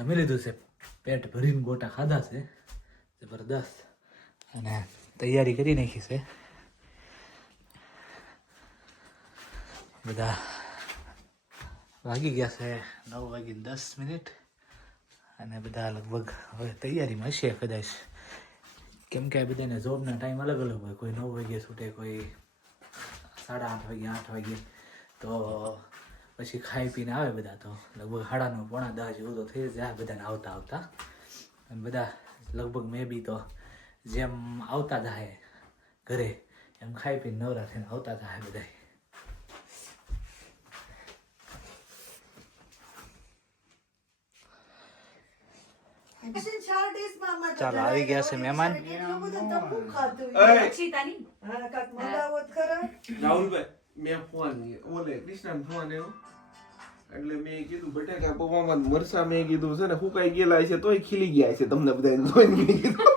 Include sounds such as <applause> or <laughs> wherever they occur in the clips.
જમી લીધું છે. પેટ ભરીને ગોટા ખાધા છે. જબરદસ્ત. અને તૈયારી કરી નાખી છે. બધા વાગી ગયા છે નવ વાગીને દસ મિનિટ. અને બધા લગભગ હવે તૈયારીમાં હશે કદાચ. કેમ કે બધાને જોબના ટાઈમ અલગ અલગ હોય. કોઈ નવ વાગે છૂટે, કોઈ સાડા આઠ વાગે આઠ વાગે તો પછી ખાઈ પીને આવે બધા તો. લગભગ સાડા પોણા દસ જેવું તો થઈ જાય બધાને આવતા આવતા. અને બધા લગભગ મેં બી તો જેમ આવતા થાય ઘરે એમ ખાઈ પીને નવરા થઈને આવતા થાય બધા ચાલ આવી ગયા છે મહેમાન. રાહુલભાઈ મેં ફોન ઓલે કૃષ્ણ ફોન એનો એટલે મેં કીધું બટાકા પૌવામાં મરસા મેં કીધું છે ને હુકાઈ ગયેલા છે તોય ખીલી ગયા છે તમને બધા જોઈને મેં કીધું.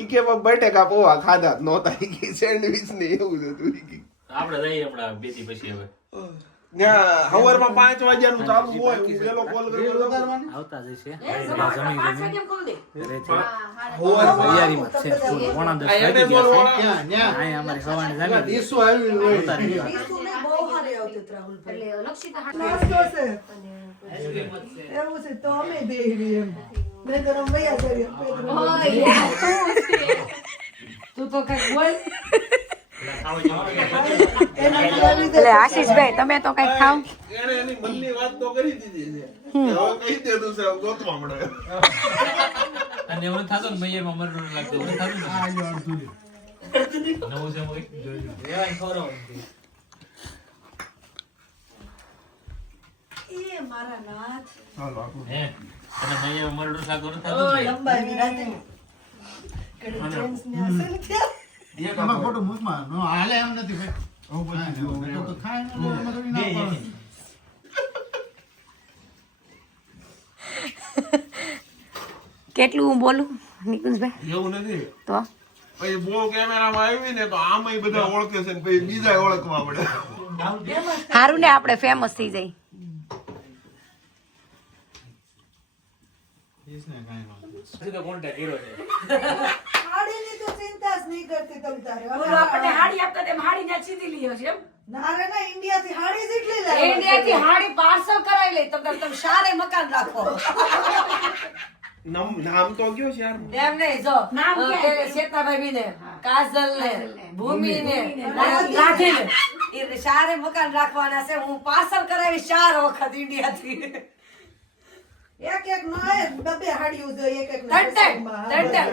ઈ કે બટાકા પૌવા ખાધા જ નહોતા. ઈ કે સેન્ડવિચ ને એવું જ હતું. ઈ કે. આપણે રહી આપણા બે દી પછી હવે. ત્યાં હવારમાં પાંચ વાગ્યાનું ચાલુ હોય પેલો કોલ કર્યો આવતા જમી તૈયારીમાં છે. ફૂલ પોણા દસ વાગી ગયા છે? વાળા. અહીંયા અમારી સવાણી જામી ગઈ. નાસ્તો છે. એવું છે તો અમે દેવી એમ. મેં ગરમ વયા કરીએ તું તો કઈ બોલ. એટલે આશીષભાઈ તમે તો કઈ ખાવ એની મનની વાત તો કરી દીધી છે. હવે કહી દેતું છે ગોતવા મળે. અને એવું થાતો ને મરડું લાગતું. એવું થતું ને નવું છે મોઈ એ મારા નાથ. હે મરડું ને નો હાલે એમ નથી ભાઈ. તો ખાય ને ના પાડે. કેટલું હું બોલું નિકુંજભાઈ? એવું નથી. તો? પછી બહુ કેમેરામાં આવી ને તો આમાંય બધા ઓળખે છે ને પછી બીજા ઓળખવા મળે સારું ને આપણે ફેમસ થઈ જાય. ઈસને કાંઈ વાંધો નહીં. સીધો contact કર્યો છે? હાડીની તો ચિંતા જ નહીં કરતી તમ તારે. બોલો આપણને હાડી આપતા તેમ હાડી ને સીધી લીધો છે એમ. ના ના ઇન્ડિયા થી હાડી જેટલી લાવી. ઇન્ડિયાથી હાડી પાર્સલ કરાવી લે તમે તમે સારે મકાન રાખો. નામ નામ તો કયો છે યાર? એમ નહીં જો નામ કે શેતાભાઈ ને કાજલ ને ભૂમિ ને એ સારે મકાન રાખવાના છે હું પાર્સલ કરાવી ચાર વખત ઇન્ડિયાથી. એક એક ના બબે હાડીઓ જોઈએ એક એક ના ત્રણ ત્રણ પ્રસંગમાં. ત્રણ ત્રણ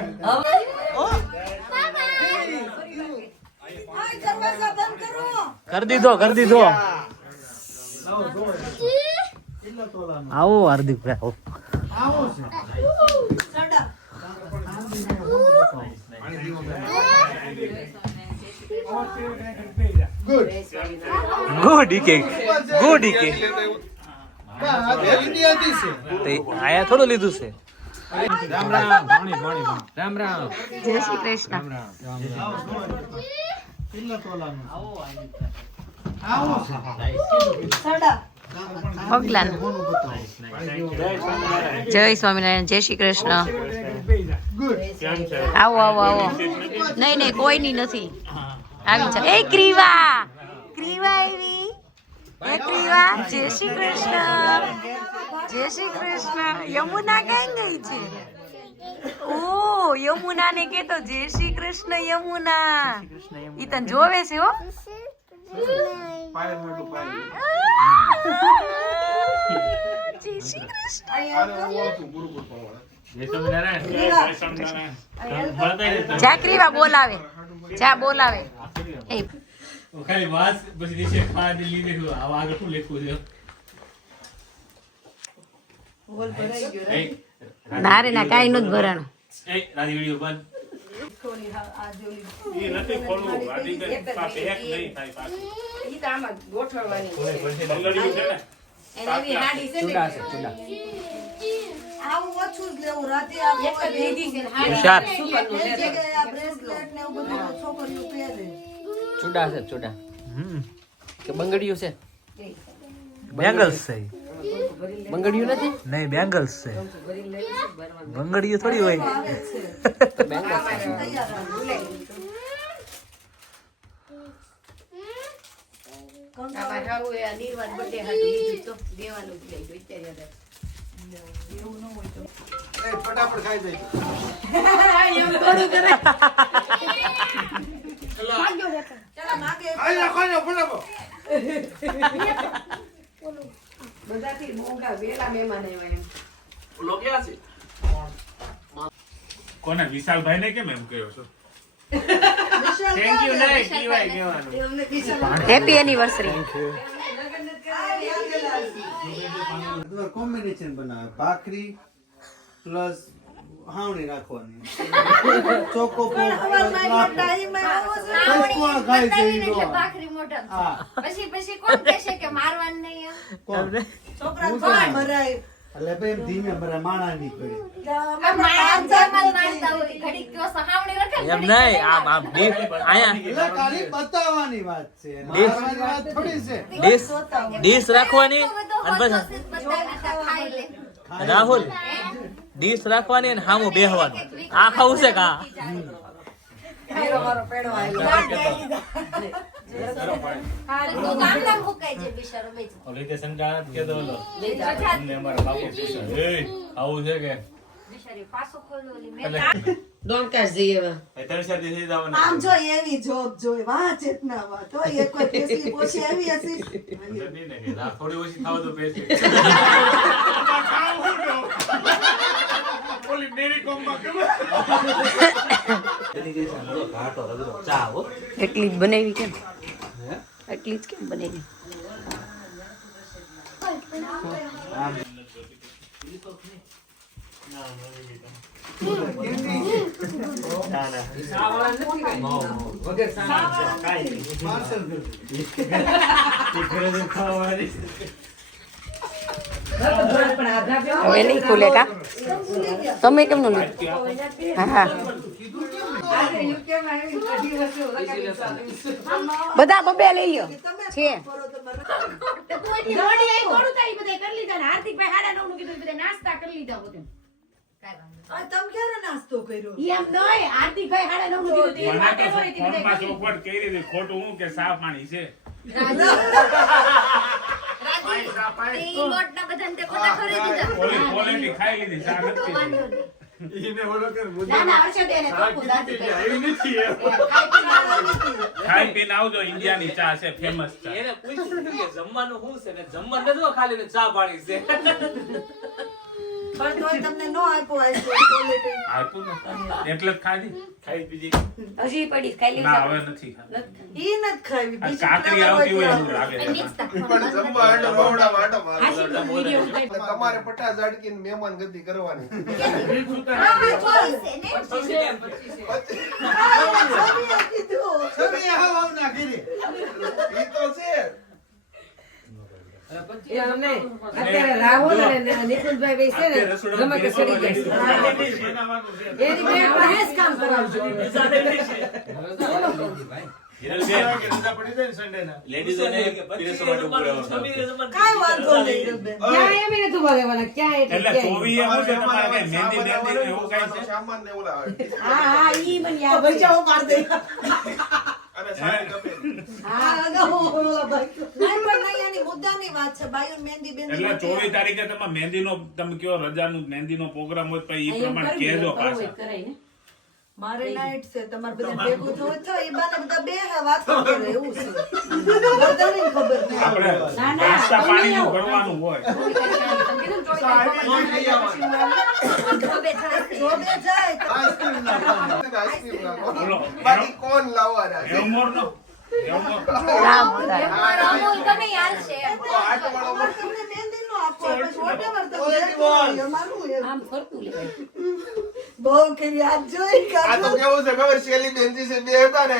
હાય, દરવાજા બંધ કરો કરી દીધો કરી દીધો આવો હાર્દિકભાઈ આવો આવો છે સડા ગુડ ઈકે ગુડ ઈકે આયા થોડું લીધું છે. જય સ્વામિનારાયણ, જય શ્રી કૃષ્ણ. આવો આવો આવો. નહીં નહીં, કોઈની નથી. આવી છે એ ક્રીવા. આવી એ ક્રીવા જય શ્રી કૃષ્ણ. જય શ્રી કૃષ્ણ. યમુના ક્યાં ગઈ છે? ઓ યમુના ને કે તો જય શ્રી કૃષ્ણ યમુના. ઈ તને જોવે છે હો. જય શ્રી કૃષ્ણ. આને હું ઓળખું ગુરુકુળ પ્રમાણે જય સ્વામિનારાયણ. જય સ્વામિનારાયણ. બતાવી દે જા ક્રીવા બોલાવે. જા બોલાવે. એ ખાલી વાસ પછી નીચે ખાવા લીધે આવા આગળ શું લખવું છે? હોલ ભરાઈ ગયો ના રે ના કાઈ નું જ ભરાણું. એ રાધી વિડિયો બંધ. છોકરીઓ ચૂડા છે ચૂડા. હમ. કે બંગડીયું છે? બેંગલ્સ છે. બંગડીયું નથી? નહીં બેંગલ્સ છે. બંગડીઓ થોડી હોય. આમાં ફટાફટ ખાઈ જાય ચાલો માગે ખાઈ લો ખાઈ લો ફટાફટ બધાથી મોંઘા વેલા મહેમાન આવ્યા એમ કોને વિશાલભાઈ ને કેમ એમ કહ્યો છો વિશાલ થેન્ક યુ ક્યાં નહીં કીવાય કહેવાનું ગયા? અમને વિશાલ હેપી એનિવર્સરી લગ્ન કરાવી આગળ આવી. કોમ્બિનેશન બનાવે ભાખરી પ્લસ હાવણી રાખવાની ચોકો. પછી કોણ ખાય છે પછી પછી કોણ કહેશે કે મારવાનું નહીં છોકરા. મરાય. એટલે ભાઈ એમ ધીમે ભરે માણા નહીં એમ આમ આમ ડીશ અહીંયા એટલે ખાલી બતાવવાની વાત છે. મારવાની વાત થોડી છે. ડીશ ડીશ રાખવાની અને રાહુલ ડીશ રાખવાની અને હામું બેહવાનું. આ ખાવું છે કા મારો પેડો આવ્યો હા, તું ગામ નામ મુકાય છે બિચારો બેચ. ઓલી તે સંગાત કે તો ઓલો લઈ જા. અમને અમારા બાપુ પૂછે એ આવું છે કે બિચારી પાછો ખોલ્યો ઓલી મેં એટલે ડોંકાસ જઈએ હવે એ ત્રણ ચાર દિવસ એની જોબ જોઈ વાહ થોડી ઓછી ખાવ તો ઓલી મેરી કોમમાં ખબર એટલી જ બનાવી કેમ એટલી જ કેમ બનાવી? હવે નહીં ખુલે કા? તમે કેમનું લીધું? હા. બધા બબે લઈ લો છે. ને ખોટું હું કે સાફ પાણી છે ઈ લોટના બધાને તે કોના ખવડાવી દીધા? ઓલી ખાઈ લીધી ચા તો નથી વાંધો એને ઓલો કે ના, ના, હર્ષદ એને ચોખ્ખું દાંત આવી નથી ખાઈ પીને આવજો ઇન્ડિયાની ચા છે ફેમસ ચા. એને પૂછ્યું કે જમવાનું શું છે ને જમવાનું નથી ખાલી ને ચા પાણી છે. પણ તોય તમને નો આપ્યો આઈસ્ક્રીમ આપ્યું ને એટલે જ ખાધી ખાઈ બીજી હજી પડી ખાઈ ના હવે નથી ખાધી ઈ નથી ખાવી બીજી કાકરી આવતી હોય એવું લાગે. પણ જમવા એટલે રોવડા વાટો મારો. તમારે પટાસ ઝાડકીને મહેમાન ગતિ કરવાની છબી હા વાવ ના કરી ઈ તો છે અત્યારે રાહુલ અને નિકુંજભાઈ બે છે ને ગમે તે જાય. છે. એની બે કામ કરાવજો. સામાન ને હા હા ઈ મને યાદ દે. <laughs> અને પણ મહેંદી એટલે ચોવીસ તારીખે તમે મહેંદીનો તમે કયો રજાનું મહેંદીનો પ્રોગ્રામ હોય તો એ પ્રમાણે કહેજો પાછા. મારે નાઈટ છે તમારે બધા ભેગું થવું તો એ બાને બધા બે વાતો <laughs> કરે એવું છે. બધાને ખબર નહીં આપણે ના, ના, નાસ્તા તમે પાણીનું ભરવાનું હોય. ને આઈસ્ક્રીમ લાવો. બાકી કોણ લાવવાના રામ બહુ કરી યાદ જોઈ આ તો કેવું છે ખબર શેલી બેનજી છે બે હતા ને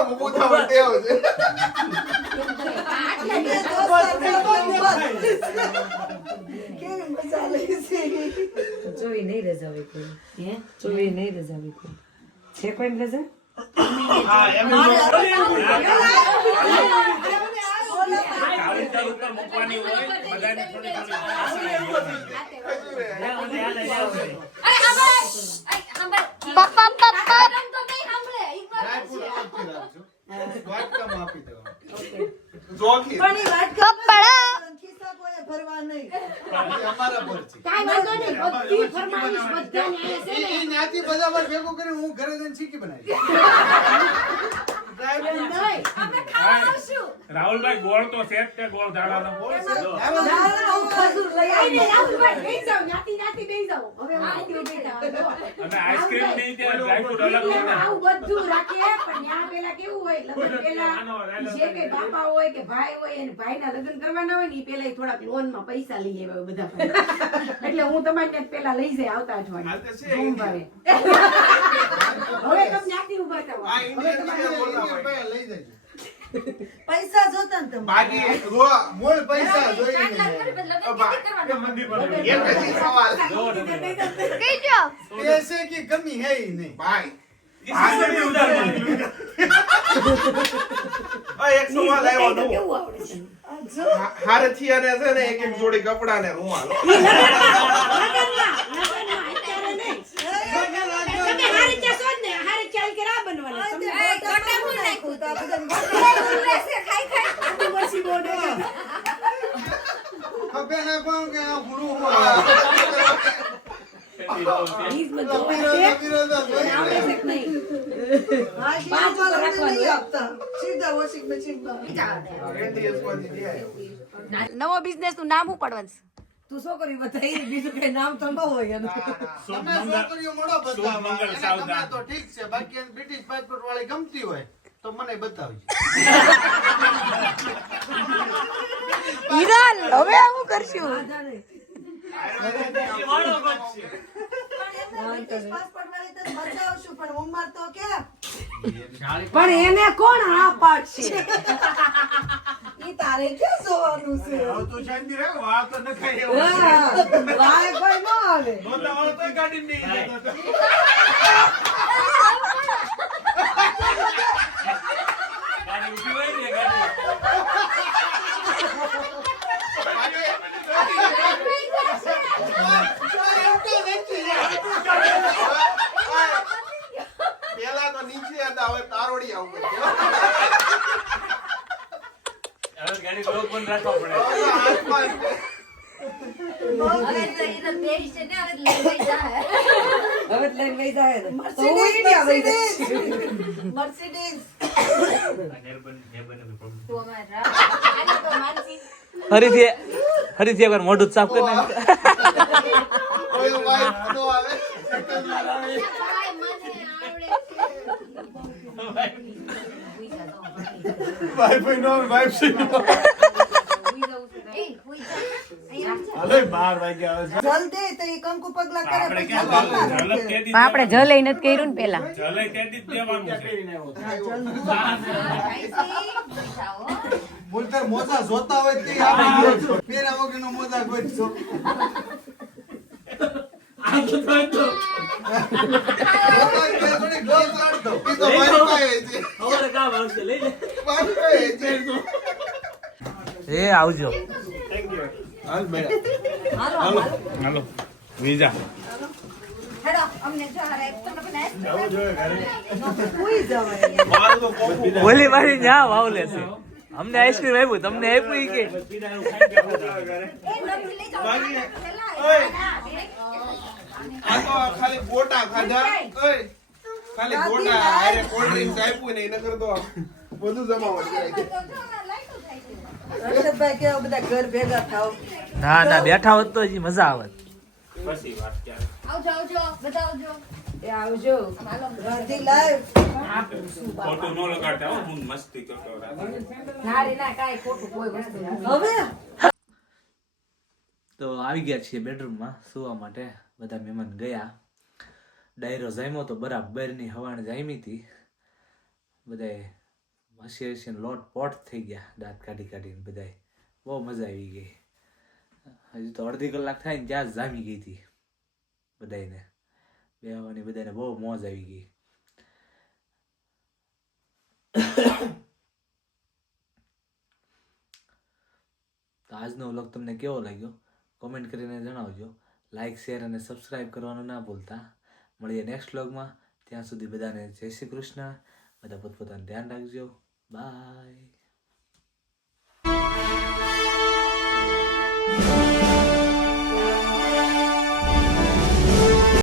ઊભું ટેવ છે. કેવી જોઈ નહીં રજાવી કોઈ. હે? જોઈ નહીં રજાવી કોઈ. છે કોઈ રજા? ભરવા નહીં અમારા પર છે. કાંઈ વાંધો નહીં બધી ફરમાઈશ બધાને. અહીંયા છે એ- ને બધા પર ભેગું કરીને હું ઘરે જઈને શીખી બનાવી રાહુલભાઈ ગોળ તો છે તે ગોળ ધાણાનો દારૂ ખજૂર લઈ આવી. રાહુલભાઈ બેસી જાઓ, જ્ઞાતિ જ્ઞાતિ બેસી જાઓ. હવે હું આઈથી બેસી અને આઈસ્ક્રીમ નહીં ત્યાં ડ્રાયફ્રૂટ અલગ હોય આવું બધું રાખીએ પણ ત્યાં પેલા કેવું હોય લગ્ન પેલા જે કે બાપા હોય કે ભાઈ હોય એને ભાઈના લગ્ન કરવાના હોય ને એ પેલા થોડાક લોનમાં પૈસા લઈ આવ્યા બધા. એટલે હું તમારી ત્યાં પેલા લઈ જાય આવતા અઠવાડિયે તો છે. હવે તમને આખી ઊભા થવા હવે તમારે ઇન્ડિયન બોલતા હોય. રૂપિયા લઈ જજો પૈસા જોતા ને તમે બાકી જો મૂળ પૈસા જોઈને. એમ પછી સવાલ. કઈ પૈસે કી કમી હે નહીં. ભાઈ <laughs> હારથી અને છે? ને એક એક કપડા ને નવો બિઝનેસનું નામ શું પડવાનું? તું છોકરી બતાવી બીજું કઈ નામ તો ન હોય એનું તમે છોકરીઓ મળો બતાવવા મંગળ સાવધાન. તો ઠીક છે બાકી બ્રિટિશ પાસપોર્ટ વાળી ગમતી હોય તો મને બતાવજો હિરાલ હવે આવું કરશું પાસપોર્ટ વાળી તો બતાવશું પણ ઉંમર તો કે. પણ એને કોણ હા પાડશે ઈ તારે ક્યાં જોવાનું છે? હવે તું શાંતિ રાખ વાળ તો નખાય એવો. હા, કોઈ ન આવે. વાળ નહીં જતો. ગાડી ઊભી હોય ને ગાડી પેલા તો નીચે હતા હવે તારોડી આવું હવે ગાડી લોક બંધ રાખવા પડે હાથમાં જ છે. વહી જાય ને. તો હું ઇન્ડિયા વહી જઈશ. મર્સિડીઝ. ફરીથી ફરીથી એકવાર મોઢું સાફ કરી નાખ. નો આવે. વાગ્યા આવે છે. જલ્દી તો ઈ કંકુ પગલા કરે આપણે પછી જલ નથી કર્યું ને પેલા. ઝલક કેદી જ દેવાનું છે. બોલતા મોજા જોતા હોય તે આપણે પેલા વગરનો મોજા ગોતશો. જોતા હોય તે થોડી ગ્લોવ્સ કાઢ દો. ઈ તો મારી પાસે છે. મારી પાસે છે. એ આવજો. હાલ મેડમ હાલો સુઈ તો ઓલી મારી ન્યા વાવ લેશે અમને આઈસ્ક્રીમ આપ્યું તમને આપ્યું કે. ખાલી ગોટા ખાધા. ખાલી ગોટા કોલ્ડ ડ્રિંક્સ આપ્યું ને એને કરતો બધું જમાવટ હર્ષદભાઈ કેવા બધા ઘર ભેગા થાવ ના ના બેઠા હોત તો હજી મજા આવત પછી વાત ક્યારે? એ આવજો. ગાંધી લાઈવ. ખોટું ન લગાડતા હું મસ્તી કરતો ના રે ના કાંઈ ખોટું કોઈ વસ્તુ હવે? તો આવી ગયા છીએ બેડરૂમમાં સુવા માટે. બધા મહેમાન ગયા. ડાયરો જામ્યો તો બરાબરની હવાણ જામી હતી. બધાએ હસી હસીને લોટ પોટ થઈ ગયા. દાંત કાઢી કાઢીને બધાએ બહુ મજા આવી ગઈ. હજી તો અડધી કલાક થાય ને ત્યાં જામી ગઈ હતી બધાને બેહવાની બધાને બહુ મોજ આવી ગઈ. તો આજનો વ્લોગ તમને કેવો લાગ્યો? કોમેન્ટ કરીને જણાવજો. લાઇક શેર અને સબસ્ક્રાઈબ કરવાનું ના ભૂલતા. મળીએ નેક્સ્ટ વ્લોગમાં. ત્યાં સુધી બધાને જય શ્રી કૃષ્ણ. બધા પોતપોતાનું ધ્યાન રાખજો. Bye.